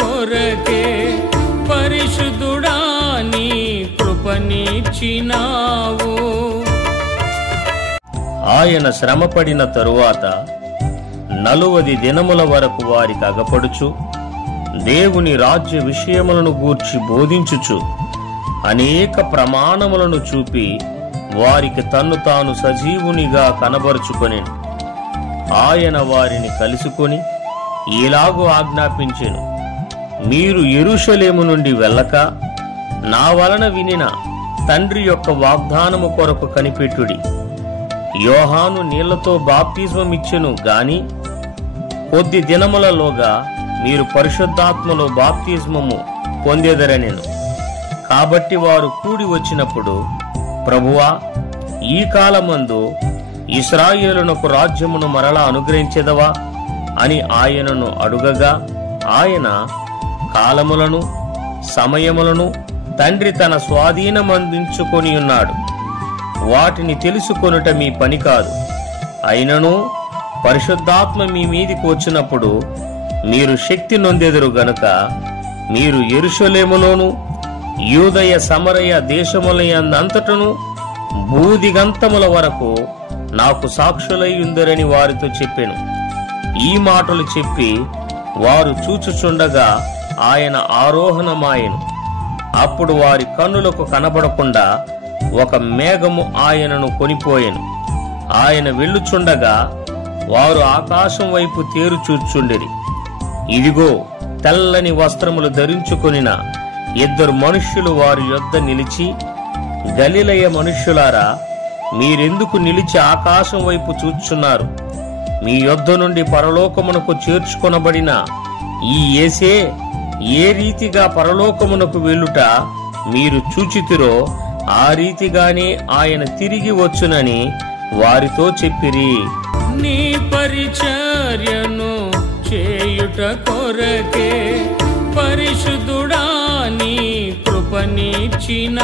కొరకే పరిశుద్ధుడా నీ కృపనిచ్చినావు. ఆయన శ్రమపడిన తరువాత 40 దినముల వరకు వారికి అగపడుచు దేవుని రాజ్య విషయములను గూర్చి బోధించుచు అనేక ప్రమాణములను చూపి వారికి తన్ను తాను సజీవునిగా కనబరుచుకొనెను. ఆయన వారిని కలుసుకొని ఇలాగూ ఆజ్ఞాపించెను, మీరు యెరూషలేము నుండి వెళ్ళక నా వలన వినిన తండ్రి యొక్క వాగ్దానము కొరకు కనిపెట్టుడి. యోహాను నీళ్లతో బాప్తిస్మమిచ్చెను గాని కొద్ది దినములలోగా మీరు పరిశుద్ధాత్మలో బాప్తిస్మము పొందెదరనెను. కాబట్టి వారు కూడి వచ్చినప్పుడు, ప్రభువా, ఈ కాలమందు ఇశ్రాయేలునకు రాజ్యమును మరలా అనుగ్రహించెదవా అని ఆయనను అడుగగా, ఆయన కాలములను సమయములను తండ్రి తన స్వాధీనమందించుకొని ఉన్నాడు. వాటిని తెలుసుకొనుట మీ పని కాదు. అయినను పరిశుద్ధాత్మ మీ మీదికి వచ్చినప్పుడు మీరు శక్తి నొందెదరు గనుక మీరు యెరూషలేములోను యూదయ సమరయ దేశములంతటను భూదిగంతముల వరకు నాకు సాక్షులై ఉందరని వారితో చెప్పెను. ఈ మాటలు చెప్పి వారు చూచుచుండగా ఆయన ఆరోహణమాయెను. అప్పుడు వారి కన్నులకు కనబడకుండా ఒక మేఘము ఆయనను కొనిపోయెను. ఆయన వెళ్ళుచుండగా వారు ఆకాశం వైపు తేరు చూచుచుండిరి. ఇదిగో, తెల్లని వస్త్రములు ధరించుకొనిన 2 మనుష్యులు వారి యొద్ద నిలిచి, గలిలయ మనుష్యులారా, మీరెందుకు నిలిచి ఆకాశం వైపు చూచుచున్నారు? మీ యొద్ద నుండి పరలోకమునకు చేర్చుకొనబడిన ఈ యేసే ఏ రీతిగా పరలోకమునకు వెళ్ళుట మీరు చూచితిరో ఆ రీతిగానే ఆయన తిరిగి వచ్చునని వారితో చెప్పిరి. నీ పరిచర్యను చేయుట కొరకే పరిశుద్ధుడా నీ కృపనిచ్చినావు.